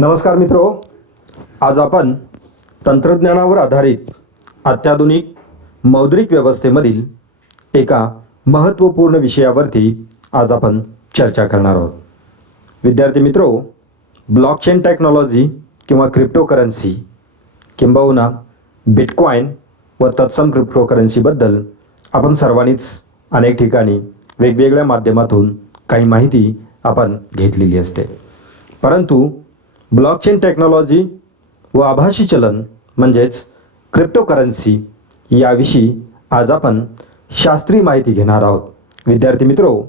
नमस्कार मित्रो, आज आपण तंत्रज्ञानावर आधारित अत्याधुनिक मौद्रिक व्यवस्थेमधील एका महत्त्वपूर्ण विषयावरती आज आपण चर्चा करणार आहोत. विद्यार्थी मित्रो, ब्लॉकचेन टेक्नॉलॉजी किंवा क्रिप्टोकरन्सी किंबहुना बिटकॉइन व तत्सम क्रिप्टोकरन्सीबद्दल आपण सर्वांनीच अनेक ठिकाणी वेगवेगळ्या माध्यमातून काही माहिती आपण घेतलेली असते. परंतु ब्लॉकचेन टेक्नॉलॉजी व आभासी चलन म्हणजेच क्रिप्टोकरन्सी याविषयी आज आपण शास्त्रीय माहिती घेणार आहोत. विद्यार्थी मित्रो,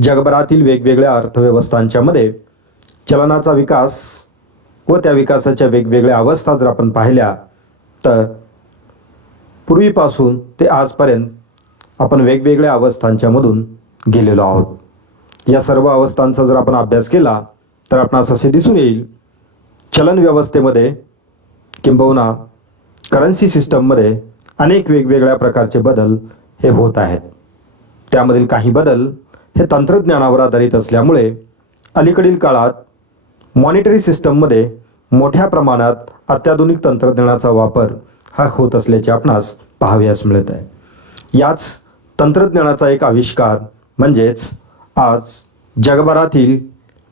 जगभरातील वेगवेगळ्या अर्थव्यवस्थांच्यामध्ये चलनाचा विकास व त्या विकासाच्या वेगवेगळ्या अवस्था जर आपण पाहिल्या तर पूर्वीपासून ते आजपर्यंत आपण वेगवेगळ्या अवस्थांच्यामधून गेलेलो आहोत. या सर्व अवस्थांचा जर आपण अभ्यास केला तर आपणास असे दिसून येईल, चलन व्यवस्थेमध्ये किंबहुना करन्सी सिस्टममध्ये अनेक वेगवेगळ्या प्रकारचे बदल हे होत आहेत. त्यामधील काही बदल हे तंत्रज्ञानावर आधारित असल्यामुळे अलीकडील काळात मॉनिटरी सिस्टममध्ये मोठ्या प्रमाणात अत्याधुनिक तंत्रज्ञानाचा वापर हा होत असल्याचे आपणास पाहावयास मिळत आहे. याच तंत्रज्ञानाचा एक आविष्कार म्हणजेच आज जगभरातील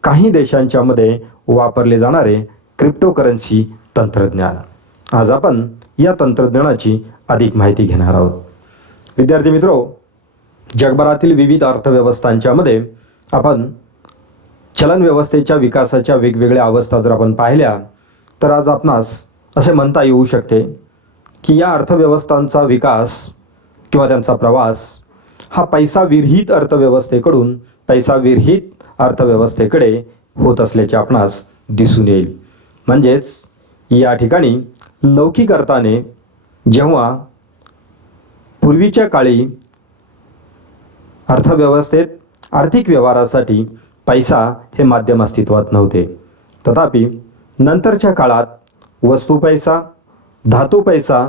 काही देशांच्यामध्ये वापरले जाणारे क्रिप्टोकरन्सी तंत्रज्ञान. आज आपण या तंत्रज्ञानाची अधिक माहिती घेणार आहोत. विद्यार्थी मित्रो, जगभरातील विविध अर्थव्यवस्थांच्यामध्ये आपण चलन व्यवस्थेच्या विकासाच्या वेगवेगळ्या अवस्था जर आपण पाहिल्या तर आज आपणास असे म्हणता येऊ शकते की या अर्थव्यवस्थांचा विकास किंवा त्यांचा प्रवास हा पैसा विरहित अर्थव्यवस्थेकडून पैसा विरहित अर्थव्यवस्थेकडे होत असल्याचे आपणास दिसून येईल. म्हणजेच या ठिकाणी लौकिक अर्थाने जेव्हा पूर्वीच्या काळी अर्थव्यवस्थेत आर्थिक व्यवहारासाठी पैसा हे माध्यम अस्तित्वात नव्हते, तथापि नंतरच्या काळात वस्तू पैसा, धातू पैसा,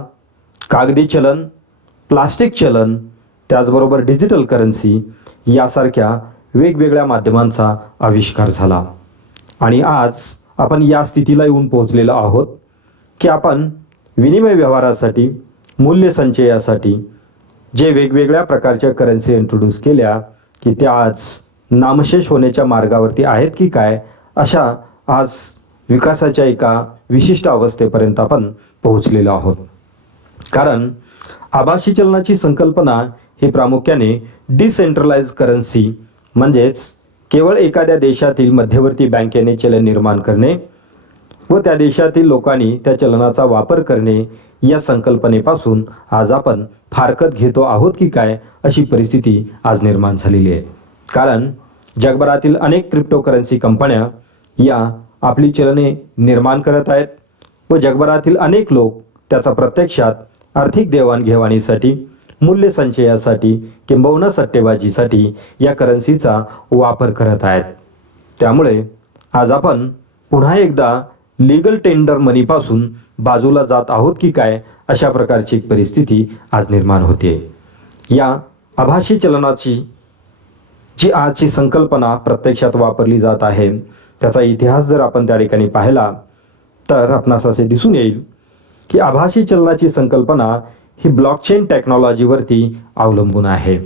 कागदी चलन, प्लास्टिक चलन, त्याचबरोबर डिजिटल करन्सी यासारख्या वेगवेगळ्या माध्यमांचा आविष्कार झाला. आणि आज आपण या स्थितीला येऊन पोहोचलेलो आहोत की आपण विनिमय व्यवहारासाठी, मूल्य संचयासाठी जे वेगवेगळ्या प्रकारच्या करन्सी इंट्रोड्यूस केल्या की त्या आज नामशेष होण्याच्या मार्गावरती आहेत की काय, अशा आज विकासाच्या एका विशिष्ट अवस्थेपर्यंत आपण पोहोचलेलो आहोत. कारण आभासी चलनाची संकल्पना ही प्रामुख्याने डिसेंट्रलाइज करन्सी म्हणजेच केवळ एखाद्या देशातील मध्यवर्ती बँकेने चलन निर्माण करणे व त्या देशातील लोकांनी त्या चलनाचा वापर करणे या संकल्पनेपासून आज आपण फारकत घेतो आहोत की काय, अशी परिस्थिती आज निर्माण झालेली आहे. कारण जगभरातील अनेक क्रिप्टोकरन्सी कंपन्या या आपली चलने निर्माण करत आहेत व जगभरातील अनेक लोक त्याचा प्रत्यक्षात आर्थिक देवाणघेवाणीसाठी, मूल्य संचयासाठी किंबहुना सट्टेबाजीसाठी या करन्सीचा वापर करत आहेत. त्यामुळे आज आपण पुन्हा एकदा लीगल टेंडर मनीपासून बाजूला जात आहोत की काय, अशा प्रकारची एक परिस्थिती आज निर्माण होते. या आभासी चलनाची जी आजची संकल्पना प्रत्यक्षात वापरली जात आहे त्याचा इतिहास जर आपण त्या ठिकाणी पाहिला तर आपणास असे दिसून येईल की आभासी चलनाची संकल्पना ही ब्लॉकचेन टेक्नॉलॉजीवरती अवलंबून आहे.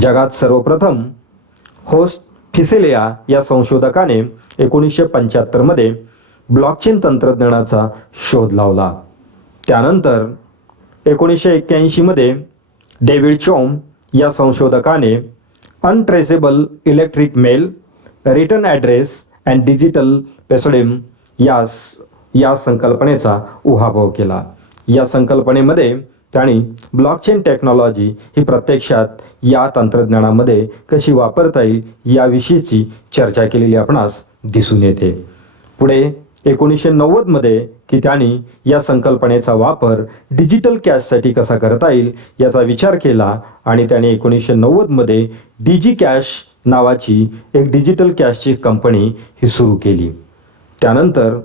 जगात सर्वप्रथम होस्ट फिसेलिया या संशोधकाने 1975 मध्ये ब्लॉकचेन तंत्रज्ञानाचा शोध लावला. त्यानंतर 1981 मध्ये डेव्हिड चोम या संशोधकाने untraceable electric mail, return address and digital pseudonym या संकल्पनेचा उहापोह केला. या संकल्पनेमध्ये त्यांनी ब्लॉकचेन टेक्नॉलॉजी ही प्रत्यक्षात या तंत्रज्ञानामध्ये कशी वापरता येईल याविषयीची चर्चा केलेली आपणास दिसून येते. पुढे 1990 मध्ये की त्यांनी या संकल्पनेचा वापर डिजिटल कॅशसाठी कसा करता येईल याचा विचार केला आणि त्याने 1990 मध्ये डिजी कॅश नावाची एक डिजिटल कॅशची कंपनी ही सुरू केली. त्यानंतर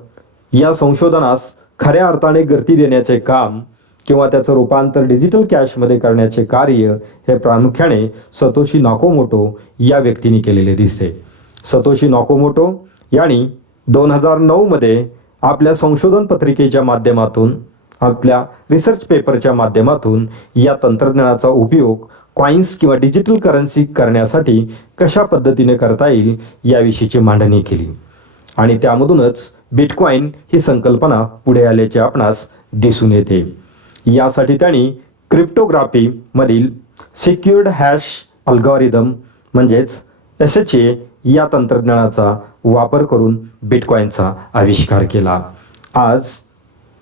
या संशोधनास खऱ्या अर्थाने गती देण्याचे काम किंवा त्याचं रूपांतर डिजिटल कॅशमध्ये करण्याचे कार्य हे प्रामुख्याने सतोशी नाकोमोटो या व्यक्तीने केलेले दिसते. सतोशी नाकोमोटो यांनी 2009मध्ये आपल्या संशोधन पत्रिकेच्या माध्यमातून, आपल्या रिसर्च पेपरच्या माध्यमातून या तंत्रज्ञानाचा उपयोग कॉइन्स किंवा डिजिटल करन्सी करण्यासाठी कशा पद्धतीने करता येईल याविषयीची मांडणी केली आणि त्यामधूनच बिटकॉइन ही संकल्पना पुढे आल्याचे आपणास दिसून येते. यासाठी त्यांनी क्रिप्टोग्राफीमधील सिक्युअर्ड हॅश अल्गोरिदम म्हणजेच SHA या तंत्रज्ञानाचा वापर करून बिटकॉइनचा आविष्कार केला. आज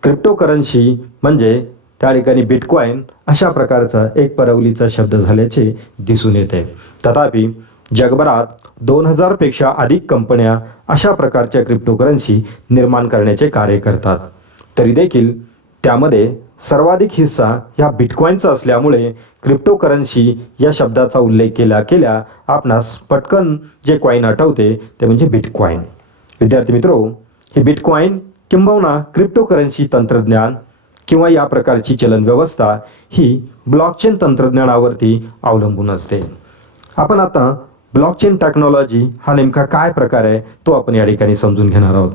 क्रिप्टोकरन्सी म्हणजे त्या ठिकाणी बिटकॉइन अशा प्रकारचा एक परवलीचा शब्द झाल्याचे दिसून येते. तथापि जगभरात 2000 पेक्षा अधिक कंपन्या अशा प्रकारच्या क्रिप्टोकरन्सी निर्माण करण्याचे कार्य करतात. तरी देखील त्यामध्ये सर्वाधिक हिस्सा ह्या बिटकॉइनचा असल्यामुळे क्रिप्टोकरन्सी या शब्दाचा उल्लेख केल्या आपणास पटकन जे कॉइन आठवते ते म्हणजे बिटकॉइन. विद्यार्थी मित्रो, हे बिटकॉइन किंबहुना क्रिप्टोकरन्सी तंत्रज्ञान किंवा या प्रकारची चलन व्यवस्था ही ब्लॉकचेन तंत्रज्ञानावरती अवलंबून असते. आपण आता ब्लॉकचेन टेक्नॉलॉजी हा नेमका काय प्रकार आहे तो आपण या ठिकाणी समजून घेणार आहोत.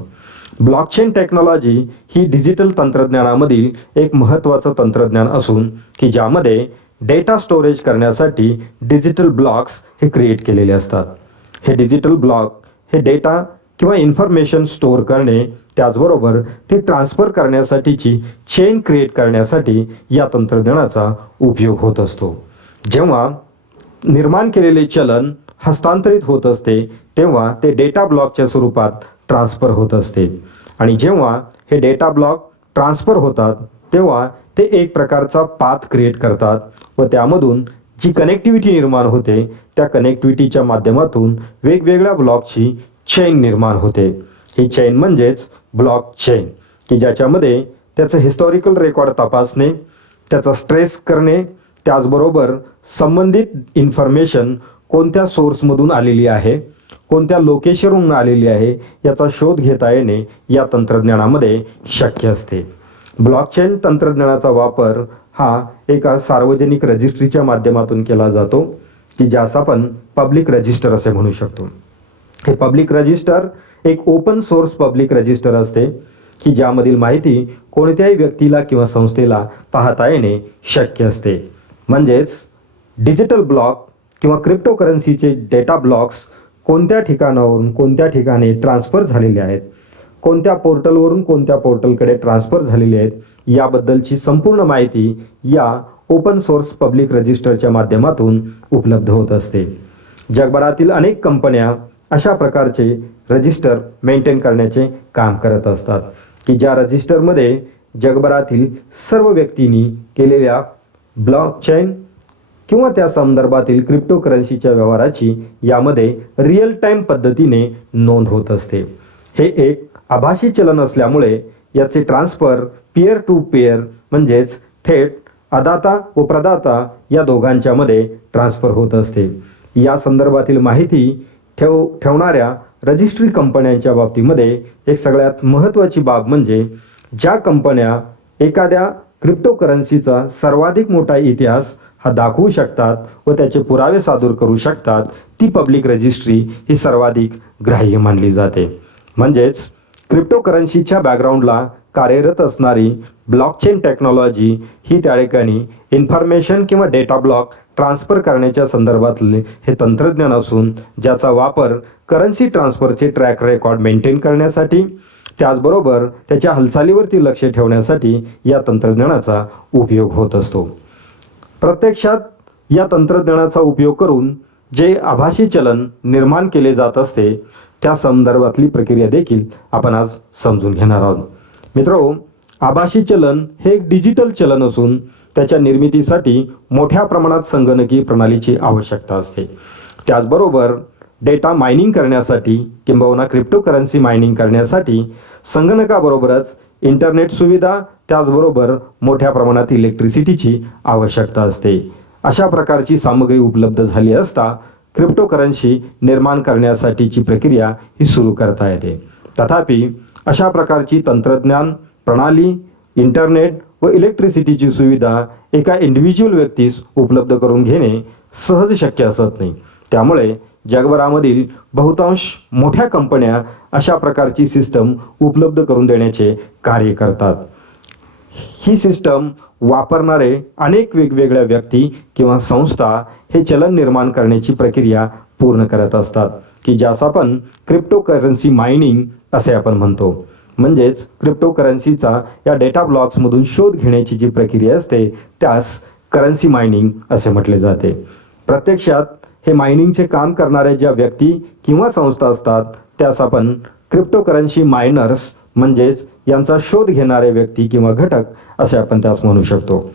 ब्लॉकचेन टेक्नॉलॉजी ही डिजिटल तंत्रज्ञानामधील एक महत्त्वाचं तंत्रज्ञान असून की ज्यामध्ये डेटा स्टोरेज करण्यासाठी डिजिटल ब्लॉक्स हे क्रिएट केलेले असतात. हे डिजिटल ब्लॉक हे डेटा किंवा इन्फॉर्मेशन स्टोअर करणे, त्याचबरोबर ते ट्रान्सफर करण्यासाठीची चेन क्रिएट करण्यासाठी या तंत्रज्ञानाचा उपयोग होत असतो. जेव्हा निर्माण केलेले चलन हस्तांतरित होत असते तेव्हा ते डेटा ब्लॉकच्या स्वरूपात ट्रान्सफर होत असते आणि जेव्हा हे डेटा ब्लॉक ट्रान्सफर होतात तेव्हा ते एक प्रकारचा पाथ क्रिएट करतात व त्यामधून जी कनेक्टिव्हिटी निर्माण होते त्या कनेक्टिव्हिटीच्या माध्यमातून वेगवेगळ्या ब्लॉकची चेन निर्माण होते. ही चेन म्हणजेच ब्लॉक चेन की ज्याच्यामध्ये त्याचं हिस्टॉरिकल रेकॉर्ड तपासणे, त्याचा स्ट्रेस करणे, त्याचबरोबर संबंधित इन्फॉर्मेशन कोणत्या सोर्समधून आलेली आहे, कोणत्या लोकेशनवरून आलेली आहे याचा शोध घेता येणे या तंत्रज्ञानामध्ये शक्य असते. ब्लॉकचेन तंत्रज्ञानाचा वापर हा एका सार्वजनिक रजिस्ट्रीच्या माध्यमातून केला जातो की ज्यास आपण पब्लिक रजिस्टर असे म्हणू शकतो. हे पब्लिक रजिस्टर एक ओपन सोर्स पब्लिक रजिस्टर असते की ज्यामधील माहिती कोणत्याही व्यक्तीला किंवा संस्थेला पाहता येणे शक्य असते. म्हणजेच डिजिटल ब्लॉक किंवा क्रिप्टोकरन्सीचे डेटा ब्लॉक्स कोणत्या ठिकाणावरून कोणत्या ठिकाणी ट्रान्सफर झालेले आहेत, कोणत्या पोर्टलवरून कोणत्या पोर्टलकडे ट्रान्सफर झालेले आहेत याबद्दलची संपूर्ण माहिती या ओपन सोर्स पब्लिक रजिस्टरच्या माध्यमातून उपलब्ध होत असते. जगभरातील अनेक कंपन्या अशा प्रकारचे रजिस्टर मेंटेन करण्याचे काम करत असतात की ज्या रजिस्टरमध्ये जगभरातील सर्व व्यक्तींनी केलेल्या ब्लॉकचेन किंवा त्या संदर्भातील क्रिप्टोकरन्सीच्या व्यवहाराची यामध्ये रिअल टाइम पद्धतीने नोंद होत असते. हे एक आभासी चलन असल्यामुळे याचे ट्रान्सफर पीअर टू पीअर म्हणजेच थेट अदाता व प्रदाता या दोघांच्यामध्ये ट्रान्सफर होत असते. या संदर्भातील माहिती ठेवणाऱ्या रजिस्ट्री कंपन्यांच्या बाबतीमध्ये एक सगळ्यात महत्त्वाची बाब म्हणजे ज्या कंपन्या एखाद्या क्रिप्टोकरन्सीचा सर्वाधिक मोठा इतिहास हा दाखवू शकतात व त्याचे पुरावे सादर करू शकतात ती पब्लिक रजिस्ट्री ही सर्वाधिक ग्राह्य मानली जाते. म्हणजेच क्रिप्टोकरन्सीच्या बॅकग्राऊंडला कार्यरत असणारी ब्लॉकचेन टेक्नॉलॉजी ही त्या ठिकाणी इन्फॉर्मेशन किंवा डेटा ब्लॉक ट्रान्सफर करण्याच्या संदर्भातले हे तंत्रज्ञान असून ज्याचा वापर करन्सी ट्रान्सफरचे ट्रॅक रेकॉर्ड मेंटेन करण्यासाठी, त्याचबरोबर त्याच्या हालचालीवरती लक्ष ठेवण्यासाठी या तंत्रज्ञानाचा उपयोग होत असतो. प्रत्यक्षात या तंत्रज्ञानाचा उपयोग करून जे आभासी चलन निर्माण केले जात असते त्या संदर्भातली प्रक्रिया देखील आपण आज समजून घेणार आहोत. मित्रो, आभासी चलन हे एक डिजिटल चलन असून त्याच्या निर्मितीसाठी मोठ्या प्रमाणात संगणकीय प्रणालीची आवश्यकता असते. त्याचबरोबर डेटा मायनिंग करण्यासाठी किंबहुना क्रिप्टोकरन्सी मायनिंग करण्यासाठी संगणकाबरोबरच इंटरनेट सुविधा, त्याचबरोबर मोठ्या प्रमाणात इलेक्ट्रिसिटीची आवश्यकता असते. अशा प्रकारची सामग्री उपलब्ध झाली असता क्रिप्टोकरन्सी निर्माण करण्यासाठीची प्रक्रिया ही सुरू करता येते. तथापि अशा प्रकारची तंत्रज्ञान प्रणाली, इंटरनेट व इलेक्ट्रिसिटीची सुविधा एका इंडिव्हिज्युअल व्यक्तीस उपलब्ध करून घेणे सहज शक्य असत नाही. त्यामुळे जगभरामधील बहुतांश मोठ्या कंपन्या अशा प्रकारची सिस्टम उपलब्ध करून देण्याचे कार्य करतात. ही सिस्टम वापरणारे अनेक वेगवेगळ्या व्यक्ती किंवा संस्था हे चलन निर्माण करण्याची प्रक्रिया पूर्ण करत असतात, की ज्यास आपण क्रिप्टोकरन्सी मायनिंग असे आपण म्हणतो. म्हणजेच क्रिप्टोकरन्सीचा या डेटा ब्लॉक्समधून शोध घेण्याची जी प्रक्रिया असते त्यास करन्सी मायनिंग असे म्हटले जाते. प्रत्यक्षात हे मायनिंगचे काम करणाऱ्या ज्या व्यक्ती किंवा संस्था असतात त्यास आपण क्रिप्टोकरन्सी मायनर्स म्हणजेच यांचा शोध घेणारे व्यक्ती किंवा घटक असे आपण त्यास म्हणू शकतो.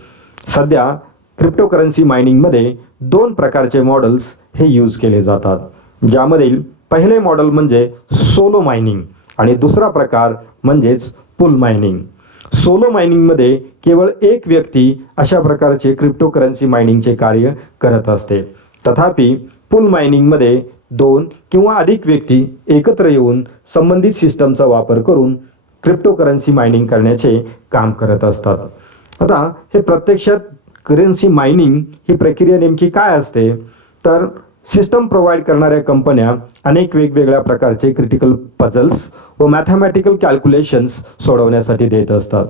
सध्या क्रिप्टोकरन्सी मायनिंगमध्ये 2 प्रकारचे मॉडेल्स हे यूज केले जातात, ज्यामधील पहिले मॉडेल म्हणजे सोलो मायनिंग आणि दुसरा प्रकार म्हणजेच पूल मायनिंग. सोलो मायनिंगमध्ये केवळ एक व्यक्ती अशा प्रकारचे क्रिप्टोकरन्सी मायनिंगचे कार्य करत असते. तथापि पूल मायनिंगमध्ये 2 किंवा अधिक व्यक्ती एकत्र येऊन संबंधित सिस्टमचा वापर करून क्रिप्टोकरन्सी मायनिंग करण्याचे काम करत असतात. आता हे प्रत्यक्षात करन्सी मायनिंग ही प्रक्रिया नेमकी काय असते, तर सिस्टम प्रोव्हाइड करणाऱ्या कंपन्या अनेक वेगवेगळ्या प्रकारचे क्रिटिकल पझल्स व मॅथमॅटिकल कॅल्क्युलेशन्स सोडवण्यासाठी देत असतात.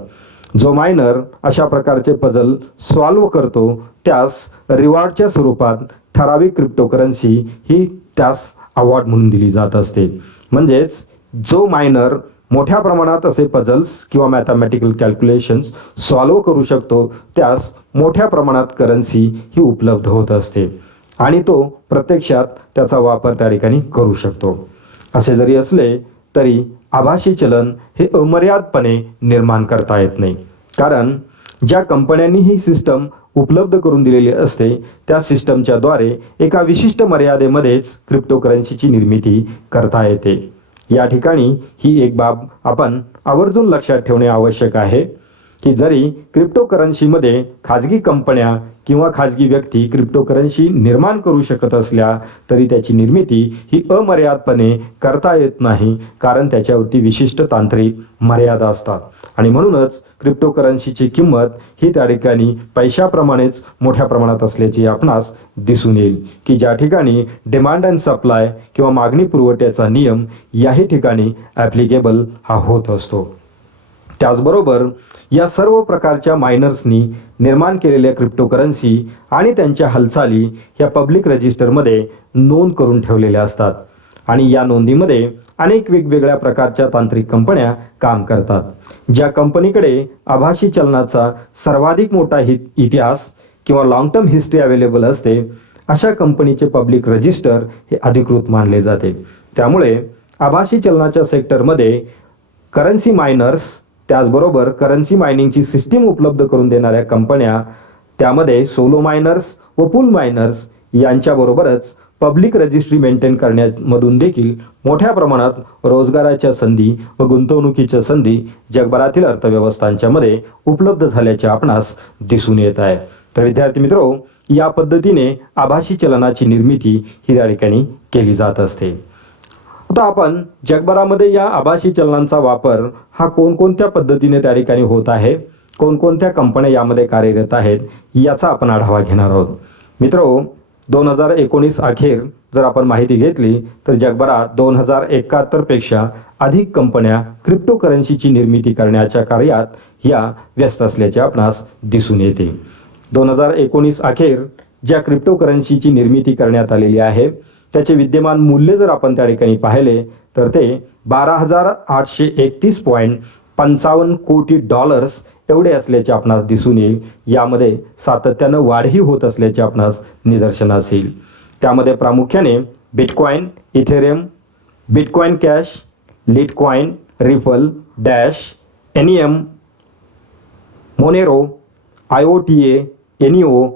जो मायनर अशा प्रकारचे पझल सॉल्व्ह करतो त्यास रिवॉर्डच्या स्वरूपात ठराविक क्रिप्टोकरन्सी ही त्यास अवॉर्ड म्हणून दिली जात असते. म्हणजेच जो मायनर मोठ्या प्रमाणात असे पझल्स किंवा मॅथमॅटिकल कॅल्क्युलेशन्स सॉल्व्ह करू शकतो त्यास मोठ्या प्रमाणात करन्सी ही उपलब्ध होत असते आणि तो प्रत्यक्षात त्याचा वापर त्या ठिकाणी करू शकतो. असे जरी असले तरी आभासी चलन हे अमर्यादपणे निर्माण करता येत नाही, कारण ज्या कंपन्यांनी ही सिस्टम उपलब्ध करून दिलेली असते त्या सिस्टमच्या द्वारे एका विशिष्ट मर्यादेमध्येच क्रिप्टोकरन्सीची निर्मिती करता येते. या ठिकाणी ही एक बाब आपण आवर्जून लक्षात ठेवणे आवश्यक आहे की जरी क्रिप्टोकरन्सीमध्ये खाजगी कंपन्या किंवा खाजगी व्यक्ती क्रिप्टोकरन्सी निर्माण करू शकत असल्या तरी त्याची निर्मिती ही अमर्यादपणे करता येत नाही, कारण त्याच्यावरती विशिष्ट तांत्रिक मर्यादा असतात आणि म्हणूनच क्रिप्टोकरन्सीची किंमत ही त्या ठिकाणी पैशाप्रमाणेच मोठ्या प्रमाणात असल्याची आपणास दिसून येईल, की ज्या ठिकाणी डिमांड अँड सप्लाय किंवा मागणी पुरवठ्याचा नियम याही ठिकाणी ॲप्लिकेबल हा होत असतो. त्याचबरोबर या सर्व प्रकारच्या मायनर्सनी निर्माण केलेल्या क्रिप्टोकरन्सी आणि त्यांच्या हालचाली या पब्लिक रजिस्टरमध्ये नोंद करून ठेवलेल्या असतात आणि या नोंदीमध्ये अनेक वेगवेगळ्या प्रकारच्या तांत्रिक कंपन्या काम करतात. ज्या कंपनीकडे आभासी चलनाचा सर्वाधिक मोठा इतिहास किंवा लॉंग टर्म हिस्ट्री अवेलेबल असते अशा कंपनीचे पब्लिक रजिस्टर हे अधिकृत मानले जाते. त्यामुळे आभासी चलनाच्या सेक्टरमध्ये करन्सी मायनर्स त्याचबरोबर करन्सी मायनिंगची सिस्टीम उपलब्ध करून देणाऱ्या कंपन्या, त्यामध्ये सोलो मायनर्स व पूल मायनर्स यांच्याबरोबरच पब्लिक रजिस्ट्री मेंटेन करण्यामधून देखील मोठ्या प्रमाणात रोजगाराच्या संधी व गुंतवणुकीच्या संधी जगभरातील अर्थव्यवस्थांच्यामध्ये उपलब्ध झाल्याचे आपणास दिसून येत आहे. तर विद्यार्थी मित्रो, या पद्धतीने आभासी चलनाची निर्मिती ही त्या ठिकाणी केली जात असते. आता आपण जगभरामध्ये या आभासी चलनांचा वापर हा कोणकोणत्या पद्धतीने त्या ठिकाणी होत आहे, कोणकोणत्या कंपन्या यामध्ये कार्यरत आहेत याचा आपण आढावा घेणार आहोत. मित्रो, 2019 अखेर जर आपण माहिती घेतली तर जगभरात 2071 पेक्षा अधिक कंपन्या क्रिप्टोकरन्सीची निर्मिती करण्याच्या कार्यात या व्यस्त असल्याचे आपणास दिसून येते. 2019 अखेर ज्या क्रिप्टोकरन्सीची निर्मिती करण्यात आलेली आहे त्याचे विद्यमान मूल्य जर आपण त्या ठिकाणी पाहिले तर ते $12,831.55 कोटी एवढे असल्याचे आपणास दिसून येईल. यामध्ये सातत्यानं वाढही होत असल्याचे आपणास निदर्शनास येईल. त्यामध्ये प्रामुख्याने bitcoin, ethereum, bitcoin cash, litecoin, ripple, dash, एनियम, मोनेरो, IOTA, एनिओ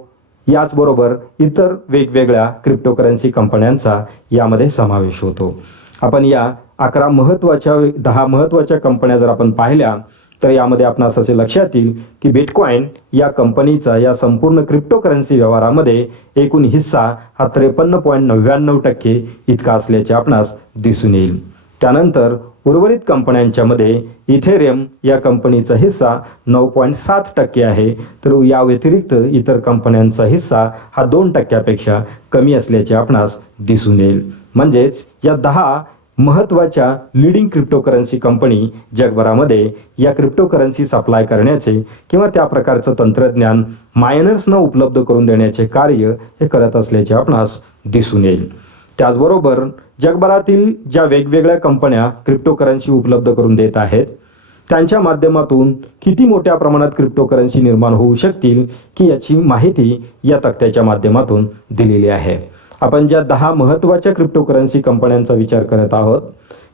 याचबरोबर इतर वेगवेगळ्या क्रिप्टोकरन्सी कंपन्यांचा यामध्ये समावेश होतो. आपण या 10 महत्त्वाच्या कंपन्या जर आपण पाहिल्या तर यामध्ये आपणास असे लक्षात येईल की बिटकॉइन या कंपनीचा या संपूर्ण क्रिप्टोकरन्सी व्यवहारामध्ये एकूण हिस्सा हा 53.99% इतका असल्याचे आपणास दिसून येईल. त्यानंतर उर्वरित कंपन्यांच्या मध्ये इथेरियम या कंपनीचा हिस्सा 9.7% आहे, तर या व्यतिरिक्त इतर कंपन्यांचा हिस्सा हा 2%पेक्षा कमी असल्याचे आपणास दिसून येईल. म्हणजेच या 10 महत्त्वाच्या लीडिंग क्रिप्टोकरन्सी कंपनी जगभरामध्ये या क्रिप्टोकरन्सी सप्लाय करण्याचे किंवा त्या प्रकारचं तंत्रज्ञान मायनर्सना उपलब्ध करून देण्याचे कार्य हे करत असल्याचे आपणास दिसून येईल. त्याचबरोबर जगभरातील ज्या वेगवेगळ्या कंपन्या क्रिप्टोकरन्सी उपलब्ध करून देत आहेत त्यांच्या माध्यमातून किती मोठ्या प्रमाणात क्रिप्टोकरन्सी निर्माण होऊ शकतील की याची माहिती या तक्त्याच्या माध्यमातून दिलेली आहे. आपण ज्या 10 महत्त्वाच्या क्रिप्टोकरन्सी कंपन्यांचा विचार करत आहोत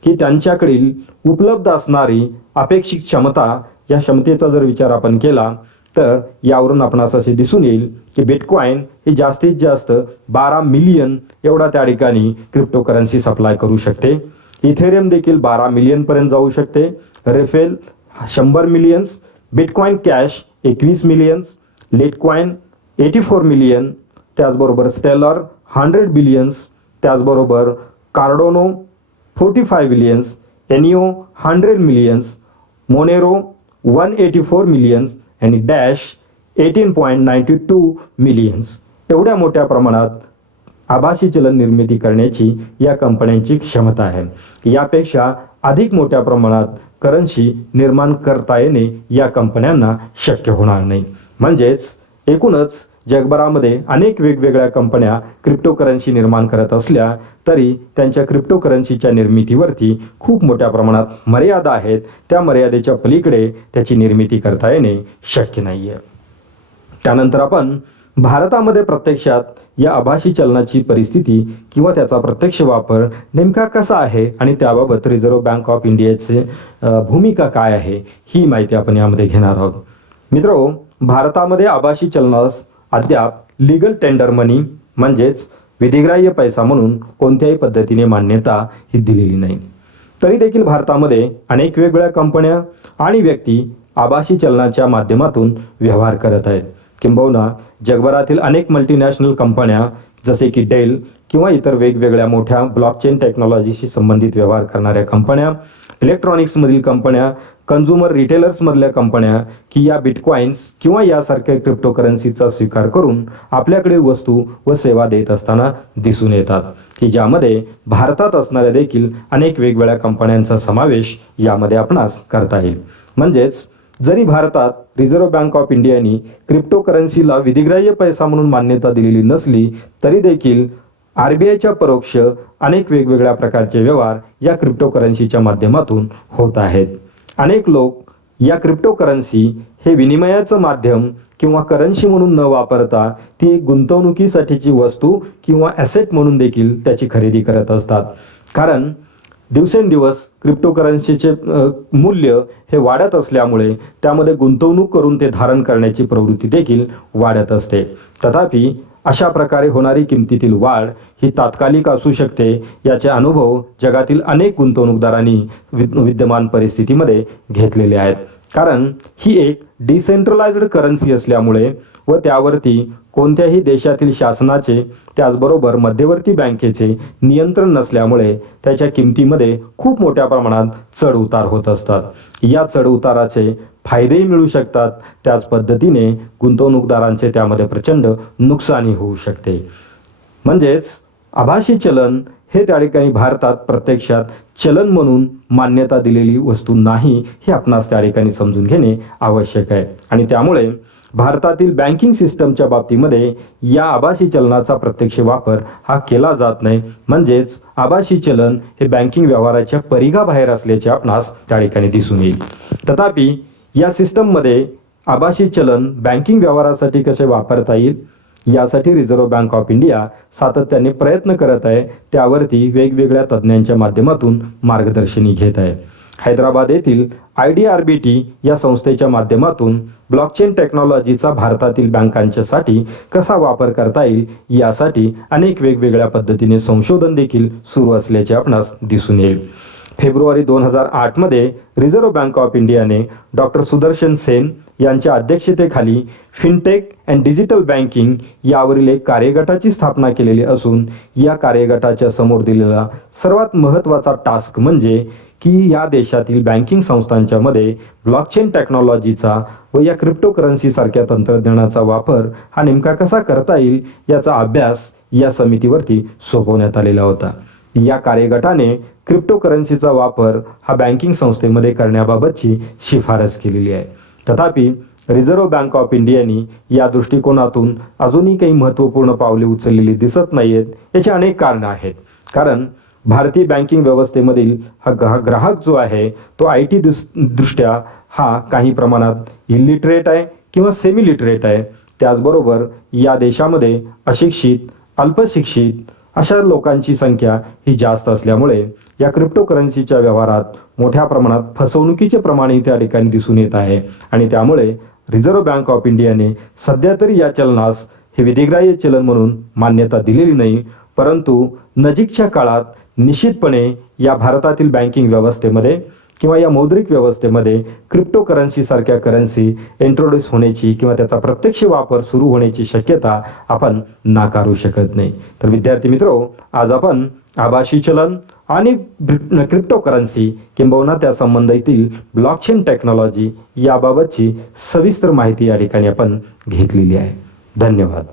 की त्यांच्याकडील उपलब्ध असणारी अपेक्षित क्षमता, या क्षमतेचा जर विचार आपण केला तर यावरून आपणास असे दिसून येईल की बिटकॉइन ही जास्तीत जास्त 12 मिलियन एवढा त्या ठिकाणी क्रिप्टोकरन्सी सप्लाय करू शकते. इथेरियम देखील 12 मिलियनपर्यंत जाऊ शकते. रेफेल 100 millions, bitcoin cash 21 millions, Litecoin 84 million, त्याचबरोबर स्टेलर 100 बिलियन्स, त्याचबरोबर कार्डोनो 45 बिलियन्स, एनिओ 100 मिलियन्स, मोनेरो 184 मिलियन्स आणि डॅश 18.92 मिलियन्स एवढ्या मोठ्या प्रमाणात आभासी चलन निर्मिती करण्याची या कंपन्यांची क्षमता आहे. यापेक्षा अधिक मोठ्या प्रमाणात करन्सी निर्माण करता येणे या कंपन्यांना शक्य होणार नाही. म्हणजेच एकूणच जगभरामध्ये अनेक वेगवेगळ्या कंपन्या क्रिप्टोकरन्सी निर्माण करत असल्या तरी त्यांच्या क्रिप्टोकरन्सीच्या निर्मितीवरती खूप मोठ्या प्रमाणात मर्यादा आहेत. त्या मर्यादेच्या पलीकडे त्याची निर्मिती करता येणे शक्य नाही आहे. त्यानंतर आपण भारतामध्ये प्रत्यक्षात या आभासी चलनाची परिस्थिती किंवा त्याचा प्रत्यक्ष वापर नेमका कसा आहे आणि त्याबाबत रिझर्व्ह बँक ऑफ इंडियाची भूमिका काय आहे ही माहिती आपण यामध्ये घेणार आहोत. मित्रो, भारतामध्ये आभासी चलनास अद्याप लीगल टेंडर मनी म्हणजेच विधिग्राह्य पैसा म्हणून कोणत्याही पद्धतीने मान्यता ही दिलेली नाही. तरी देखील भारतामध्ये अनेक वेगवेगळ्या कंपन्या आणि व्यक्ती आभासी चलनाच्या माध्यमातून व्यवहार करत आहेत. किंबहुना जगभरातील अनेक मल्टीनॅशनल कंपन्या जसे की डेल किंवा इतर वेगवेगळ्या मोठ्या ब्लॉकचेन टेक्नॉलॉजीशी संबंधित व्यवहार करणाऱ्या कंपन्या, इलेक्ट्रॉनिक्समधील कंपन्या, कंझ्युमर रिटेलर्समधल्या कंपन्या की या बिटकॉइन्स किंवा यासारख्या क्रिप्टोकरन्सीचा स्वीकार करून आपल्याकडील वस्तू व सेवा देत असताना दिसून येतात की ज्यामध्ये भारतात असणाऱ्या देखील अनेक वेगवेगळ्या कंपन्यांचा समावेश यामध्ये आपणास करता येईल. म्हणजेच जरी भारतात रिझर्व्ह बँक ऑफ इंडियाने क्रिप्टोकरन्सीला विधिग्राह्य पैसा म्हणून मान्यता दिलेली नसली तरी देखील RBIच्या परोक्ष अनेक वेगवेगळ्या प्रकारचे व्यवहार या क्रिप्टोकरन्सीच्या माध्यमातून होत आहेत. अनेक लोक या क्रिप्टोकरन्सी हे विनिमयाचं माध्यम किंवा करन्सी म्हणून न वापरता ती एक गुंतवणुकीसाठीची वस्तू किंवा ॲसेट म्हणून देखील त्याची खरेदी करत असतात. कारण दिवसेंदिवस क्रिप्टोकरन्सीचे मूल्य हे वाढत असल्यामुळे त्यामध्ये गुंतवणूक करून ते धारण करण्याची प्रवृत्ती देखील वाढत असते. तथापि अशा प्रकारे होणारी किमतीतील वाढ ही तात्कालिक असू शकते याचे अनुभव जगातील अनेक गुंतवणूकदारांनी विद्यमान परिस्थितीमध्ये घेतलेले आहेत. कारण ही एक डिसेंट्रलाइज्ड करन्सी असल्यामुळे व त्यावरती कोणत्याही देशातील शासनाचे त्याचबरोबर मध्यवर्ती बँकेचे नियंत्रण नसल्यामुळे त्याच्या किमतीमध्ये खूप मोठ्या प्रमाणात चढ उतार होत असतात. या चढ उताराचे फायदेही मिळू शकतात, त्याच पद्धतीने गुंतवणूकदारांचे त्यामध्ये प्रचंड नुकसानही होऊ शकते. म्हणजेच आभासी चलन हे त्या ठिकाणी भारतात प्रत्यक्षात चलन म्हणून मान्यता दिलेली वस्तू नाही हे आपणास त्या ठिकाणी समजून घेणे आवश्यक आहे. आणि त्यामुळे भारतातील बँकिंग सिस्टमच्या बाबतीमध्ये या आभासी चलनाचा प्रत्यक्ष वापर हा केला जात नाही. म्हणजेच आभासी चलन हे बँकिंग व्यवहाराच्या परिघाबाहेर असल्याचे आपणास त्या ठिकाणी दिसून येईल. तथापि या सिस्टममध्ये आभासी चलन बँकिंग व्यवहारासाठी कसे वापरता येईल यासाठी रिझर्व्ह बँक ऑफ इंडिया सातत्याने प्रयत्न करत आहे. त्यावरती वेगवेगळ्या तज्ज्ञांच्या माध्यमातून मार्गदर्शनही घेत आहे. हैदराबाद येथील IDRBT या संस्थेच्या माध्यमातून ब्लॉकचेन टेक्नॉलॉजीचा भारतातील बँकांच्यासाठी कसा वापर करता येईल यासाठी अनेक वेगवेगळ्या पद्धतीने संशोधन देखील सुरू असल्याचे आपणास दिसून येईल. फेब्रुवारी 2008मध्ये रिझर्व्ह बँक ऑफ इंडियाने डॉक्टर सुदर्शन सेन यांच्या अध्यक्षतेखाली फिनटेक अँड डिजिटल बँकिंग यावरील एक कार्यगटाची स्थापना केलेली असून या कार्यगटाच्या समोर दिलेला सर्वात महत्त्वाचा टास्क म्हणजे की या देशातील बँकिंग संस्थांच्या मध्ये ब्लॉकचेन टेक्नॉलॉजीचा व या क्रिप्टोकरन्सी सारख्या तंत्रज्ञानाचा वापर हा नेमका कसा करता येईल याचा अभ्यास या समितीवरती सोपवण्यात आलेला होता. या कार्यगटाने क्रिप्टोकरन्सीचा वापर हा बँकिंग संस्थेमध्ये करण्याबाबतची शिफारस केलेली आहे. तथापि रिझर्व्ह बँक ऑफ इंडियाने या दृष्टिकोनातून अजूनही काही महत्त्वपूर्ण पावले उचललेली दिसत नाहीत. याची अनेक कारणं आहेत. कारण भारतीय बँकिंग व्यवस्थेमधील हा ग्राहक जो आहे तो IT दृष्ट्या हा काही प्रमाणात इलिटरेट आहे किंवा सेमी लिटरेट आहे. त्याचबरोबर या देशामध्ये अशिक्षित, अल्पशिक्षित अशा लोकांची संख्या ही जास्त असल्यामुळे या क्रिप्टोकरन्सीच्या व्यवहारात मोठ्या प्रमाणात फसवणुकीचे प्रमाण त्या ठिकाणी दिसून येत आहे आणि त्यामुळे रिझर्व्ह बँक ऑफ इंडियाने सध्या तरी या चलनास हे विधिग्राह्य चलन म्हणून मान्यता दिलेली नाही. परंतु नजीकच्या काळात निश्चितपणे या भारतातील बँकिंग व्यवस्थेमध्ये किंवा या मौद्रिक व्यवस्थेमध्ये क्रिप्टोकरन्सी सारख्या करन्सी इंट्रोड्यूस होण्याची किंवा त्याचा प्रत्यक्ष वापर सुरू होण्याची शक्यता आपण नाकारू शकत नाही. तर विद्यार्थी मित्रो, आज आपण आभासी चलन आणि क्रिप्टोकरन्सी किंबहुना त्या संबंधितील ब्लॉकचेन टेक्नॉलॉजी याबाबतची सविस्तर माहिती या ठिकाणी आपण घेतलेली आहे. धन्यवाद.